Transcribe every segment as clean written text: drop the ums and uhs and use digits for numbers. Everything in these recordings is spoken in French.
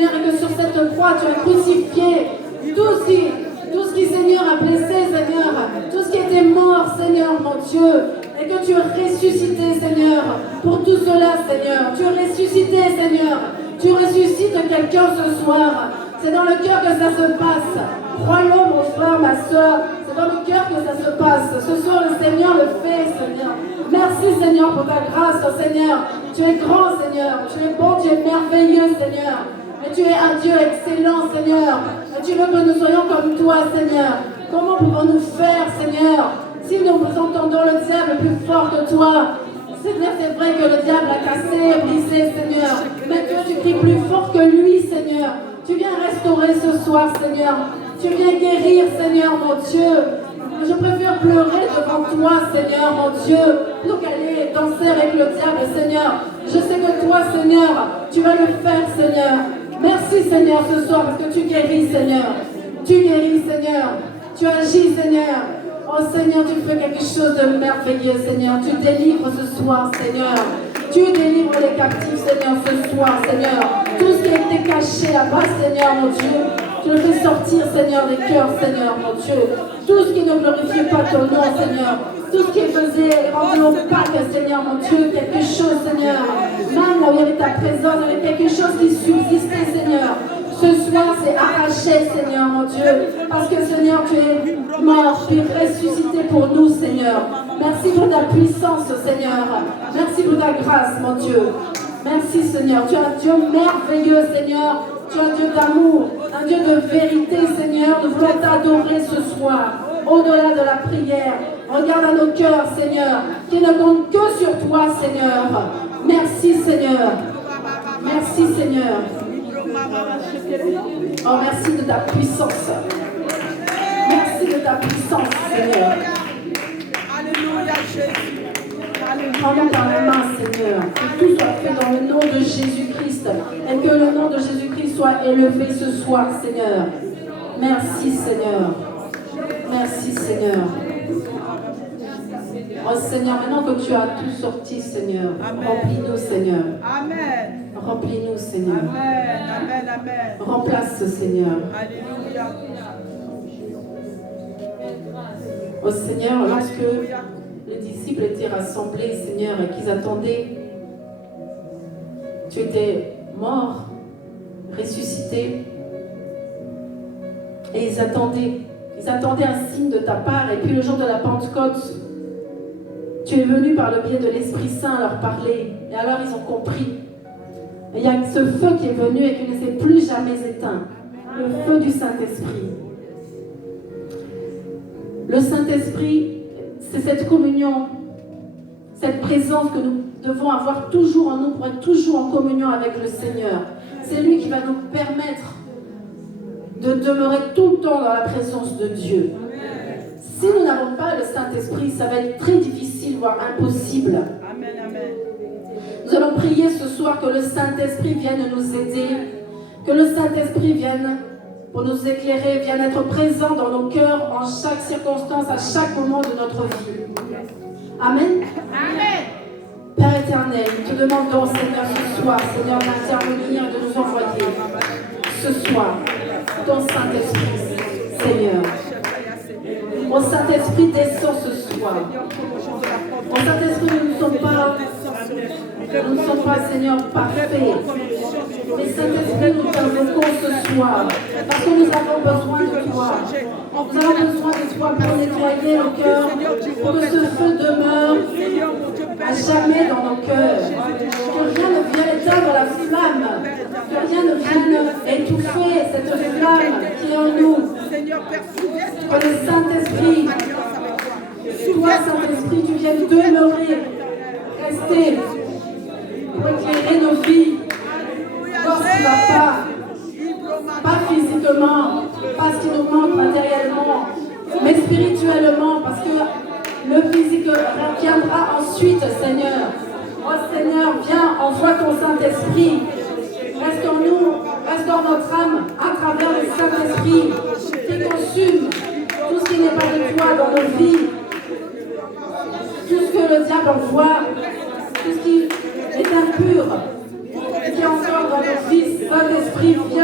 Seigneur, et que sur cette croix, tu as crucifié tout ce qui, Seigneur, a blessé, Seigneur, tout ce qui était mort, Seigneur, mon Dieu, et que tu as ressuscité, Seigneur, pour tout cela, Seigneur. Tu as ressuscité, Seigneur. Tu ressuscites quelqu'un ce soir. C'est dans le cœur que ça se passe. Crois-le, mon frère, ma soeur. C'est dans le cœur que ça se passe. Ce soir, le Seigneur le fait, Seigneur. Merci, Seigneur, pour ta grâce, Seigneur. Tu es grand, Seigneur. Tu es bon, tu es merveilleux, Seigneur. Et tu es un Dieu excellent, Seigneur. Et tu veux que nous soyons comme toi, Seigneur. Comment pouvons-nous faire, Seigneur, si nous entendons le diable plus fort que toi? Seigneur, c'est vrai que le diable a cassé, brisé, Seigneur. Mais toi, tu cries plus fort que lui, Seigneur. Tu viens restaurer ce soir, Seigneur. Tu viens guérir, Seigneur, mon Dieu. Je préfère pleurer devant toi, Seigneur, mon Dieu, plutôt qu'aller danser avec le diable, Seigneur. Je sais que toi, Seigneur, tu vas le faire, Seigneur. Merci, Seigneur, ce soir, parce que tu guéris, Seigneur. Tu guéris, Seigneur. Tu agis, Seigneur. Oh, Seigneur, tu fais quelque chose de merveilleux, Seigneur. Tu délivres ce soir, Seigneur. Tu délivres les captifs, Seigneur, ce soir, Seigneur. Tout ce qui a été caché là-bas, Seigneur, mon Dieu, tu le fais sortir, Seigneur, des cœurs, Seigneur, mon Dieu. Tout ce qui ne glorifiait pas ton nom, Seigneur. Tout ce qui faisait rendre opaque, Seigneur, mon Dieu, quelque chose, Seigneur. Même là où il y avait ta présence, il y avait quelque chose qui subsistait, Seigneur. Ce soir, c'est arraché, Seigneur, mon Dieu. Parce que, Seigneur, tu es mort, tu es ressuscité pour nous, Seigneur. Merci pour ta puissance, Seigneur. Merci pour ta grâce, mon Dieu. Merci, Seigneur. Tu es un Dieu merveilleux, Seigneur. Tu es un Dieu d'amour, un Dieu de vérité, Seigneur. Nous voulons t'adorer ce soir, au-delà de la prière. Regarde à nos cœurs, Seigneur, qui ne comptent que sur toi, Seigneur. Merci, Seigneur. Merci, Seigneur. Oh, merci de ta puissance. Merci de ta puissance, Seigneur. Alléluia, Jésus. Prends-nous par la main, Seigneur. Que tout soit fait dans le nom de Jésus-Christ. Et que le nom de Jésus-Christ soit élevé ce soir, Seigneur. Merci, Seigneur. Merci, Seigneur. Oh, Seigneur, maintenant que tu as tout sorti, Seigneur, remplis-nous, Seigneur. Amen. Remplis-nous, Seigneur. Amen. Amen. Amen. Remplace, Seigneur. Alléluia. Oh, Seigneur, lorsque les disciples étaient rassemblés, Seigneur, et qu'ils attendaient, tu étais mort, ressuscité, et ils attendaient un signe de ta part. Et puis le jour de la Pentecôte, tu es venu par le biais de l'Esprit Saint leur parler, et alors ils ont compris. Et il y a ce feu qui est venu et qui ne s'est plus jamais éteint, le feu du Saint-Esprit. Le Saint-Esprit, c'est cette communion, cette présence que nous devons avoir toujours en nous pour être toujours en communion avec le Seigneur. C'est lui qui va nous permettre de demeurer tout le temps dans la présence de Dieu. Si nous n'avons pas le Saint-Esprit, ça va être très difficile, voire impossible. Amen. Amen. Nous allons prier ce soir que le Saint-Esprit vienne nous aider, que le Saint-Esprit vienne pour nous éclairer, vienne être présent dans nos cœurs en chaque circonstance, à chaque moment de notre vie. Amen. Amen. Père éternel, nous te demandons, Seigneur, ce soir, Seigneur, d'intervenir et de nous envoyer ce soir ton Saint-Esprit, Seigneur. Mon Saint-Esprit descend ce soir. Mon Saint-Esprit, nous ne sommes pas, Seigneur, parfaits. Mais Saint-Esprit, nous t'invoquons ce soir parce que nous avons besoin de toi. Nous avons besoin de toi pour nettoyer nos cœurs, pour que ce feu demeure à jamais dans nos cœurs. Que rien ne vienne éteindre la flamme, que rien ne vienne étouffer cette flamme qui est en nous. Que le Saint-Esprit, toi Saint-Esprit, tu viennes demeurer, rester pour éclairer nos vies. Quand ce qui ne va pas physiquement, pas ce qui nous manque matériellement, mais spirituellement, parce que le physique viendra ensuite, Seigneur. Oh Seigneur, viens, envoie ton Saint-Esprit. Reste en nous, reste dans notre âme, à travers le Saint-Esprit qui consume tout ce qui n'est pas de toi dans nos vies. Tout ce que le diable envoie, tout ce qui est impur, qui est encore dans nos vies. Saint-Esprit, viens.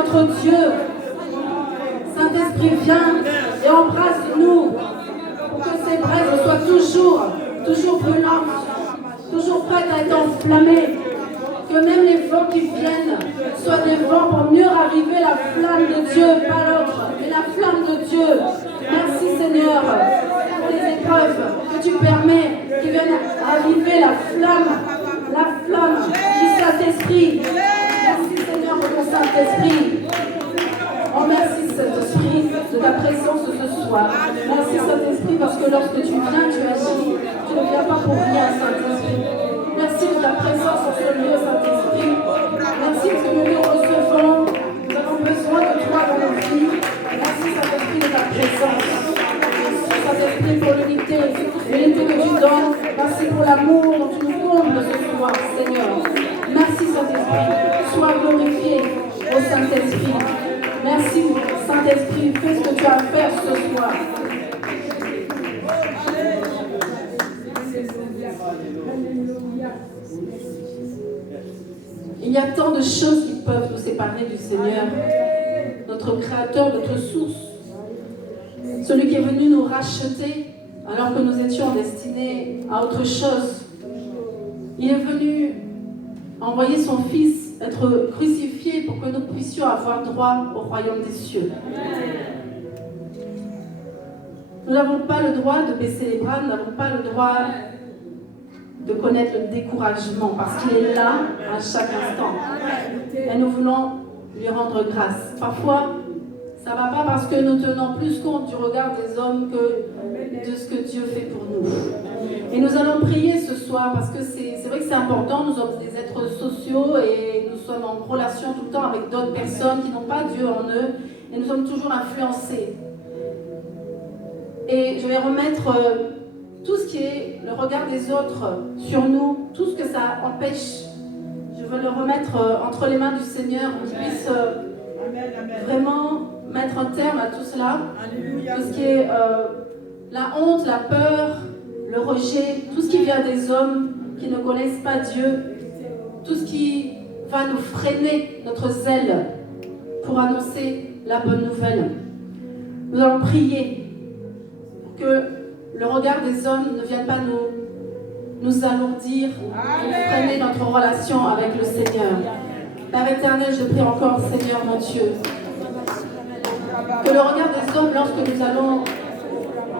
notre Dieu. Saint-Esprit, viens et embrasse-nous pour que ces braises soient toujours brûlantes, toujours prêtes à être enflammées. Que même les vents qui viennent soient des vents pour mieux raviver la flamme de Dieu, pas l'autre, mais la flamme de Dieu. Merci Seigneur pour les épreuves que tu permets, qui viennent raviver la flamme du Saint-Esprit. Merci Seigneur pour ton Saint-Esprit. Oh merci Saint-Esprit de ta présence ce soir. Merci Saint-Esprit parce que lorsque tu viens, tu agis. Tu ne viens pas pour rien Saint-Esprit. Merci de ta présence en ce lieu Saint-Esprit. Merci parce que nous te recevons. Nous avons besoin de toi dans nos vies. Merci Saint-Esprit de ta présence. Merci Saint-Esprit pour l'unité que tu donnes. Merci pour l'amour dont tu nous combles ce soir Seigneur. Merci Saint-Esprit. Sois glorifié au Saint-Esprit. Merci Saint-Esprit, fais ce que tu as à faire ce soir. Il y a tant de choses qui peuvent nous séparer du Seigneur, notre Créateur, notre source, celui qui est venu nous racheter alors que nous étions destinés à autre chose. Il est venu envoyer son Fils être crucifié pour que nous puissions avoir droit au royaume des cieux. Nous n'avons pas le droit de baisser les bras, nous n'avons pas le droit de connaître le découragement parce qu'il est là à chaque instant. Et nous voulons lui rendre grâce. Parfois, ça ne va pas parce que nous tenons plus compte du regard des hommes que de ce que Dieu fait pour nous. Et nous allons prier ce soir parce que c'est vrai que c'est important. Nous sommes des êtres sociaux et nous sommes en relation tout le temps avec d'autres personnes qui n'ont pas Dieu en eux et nous sommes toujours influencés. Et je vais remettre tout ce qui est le regard des autres sur nous, tout ce que ça empêche. Je veux le remettre entre les mains du Seigneur pour qu'il puisse vraiment mettre un terme à tout cela. Tout ce qui est la honte, la peur, le rejet, tout ce qui vient des hommes qui ne connaissent pas Dieu, tout ce qui va nous freiner notre zèle pour annoncer la bonne nouvelle. Nous allons prier pour que le regard des hommes ne vienne pas nous alourdir, nous freiner notre relation avec le Seigneur. Père éternel, je prie encore, Seigneur mon Dieu, que le regard des hommes, lorsque nous allons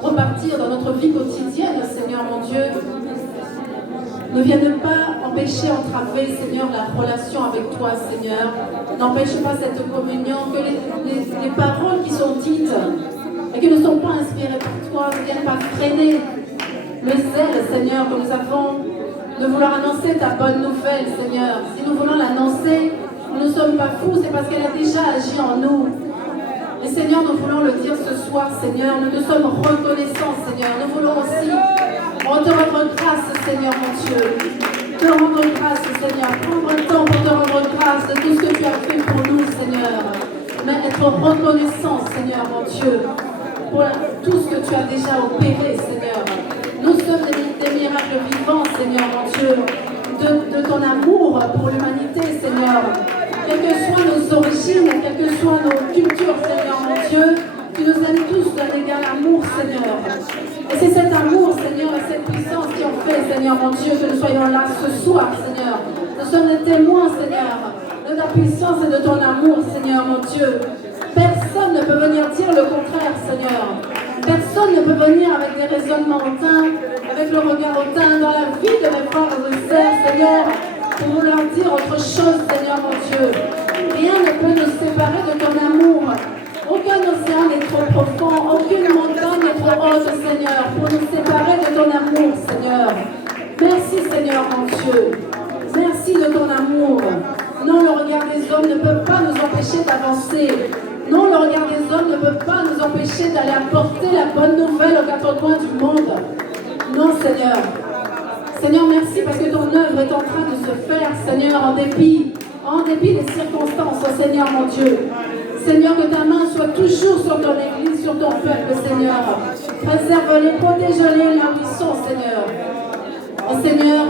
repartir dans notre vie quotidienne, Seigneur mon Dieu, ne vienne pas empêcher, entraver, Seigneur, la relation avec toi, Seigneur. N'empêche pas cette communion, que les paroles qui sont dites et qui ne sont pas inspirées par toi ne viennent pas freiner le zèle, Seigneur, que nous avons de vouloir annoncer ta bonne nouvelle, Seigneur. Si nous voulons l'annoncer, nous ne sommes pas fous, c'est parce qu'elle a déjà agi en nous. Et Seigneur, nous voulons le dire ce soir, Seigneur, nous te sommes reconnaissants, Seigneur. Nous voulons aussi te rendre grâce, Seigneur, mon Dieu. Te rendre grâce, Seigneur. Prendre un temps pour te rendre grâce de tout ce que tu as fait pour nous, Seigneur. Mais être reconnaissant, Seigneur, mon Dieu, pour tout ce que tu as déjà opéré, Seigneur. Nous sommes des miracles vivants, Seigneur, mon Dieu, de ton amour pour l'humanité, Seigneur. Quelles que soient nos origines, quelles que soient nos cultures, Seigneur, mon Dieu, tu nous aimes tous d'un égal amour, Seigneur. Et c'est cet amour, Seigneur, et cette puissance qui ont fait, Seigneur, mon Dieu, que nous soyons là ce soir, Seigneur. Nous sommes des témoins, Seigneur, de ta puissance et de ton amour, Seigneur, mon Dieu. Personne ne peut venir dire le contraire, Seigneur. Personne ne peut venir avec des raisonnements hautains, avec le regard hautain dans la vie de mes frères et sœurs, Seigneur, pour leur dire autre chose, Seigneur, mon Dieu. Rien ne peut nous séparer de ton amour. Aucun océan n'est trop profond, aucune montagne n'est trop haute, Seigneur, pour nous séparer de ton amour, Seigneur. Merci, Seigneur, mon Dieu. Merci de ton amour. Non, le regard des hommes ne peut pas nous empêcher d'avancer. Non, le regard des hommes ne peut pas nous empêcher d'aller apporter la bonne nouvelle aux quatre coins du monde. Non, Seigneur. Seigneur, merci parce que ton œuvre est en train de se faire, Seigneur, en dépit des circonstances, oh Seigneur, mon Dieu. Seigneur, que ta main soit toujours sur ton Église, sur ton peuple, Seigneur. Préserve-les, protège-les là où ils sont, Seigneur. Oh Seigneur,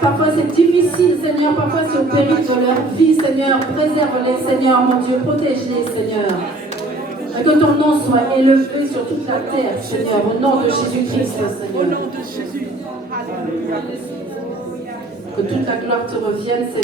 Parfois c'est difficile, Seigneur, parfois c'est au péril de leur vie, Seigneur. Préserve-les, Seigneur, mon Dieu, protège-les, Seigneur. Et que ton nom soit élevé sur toute la terre, Seigneur, au nom de Jésus-Christ, Au Seigneur. nom de Jésus. Alléluia. Que toute la gloire te revienne, Seigneur.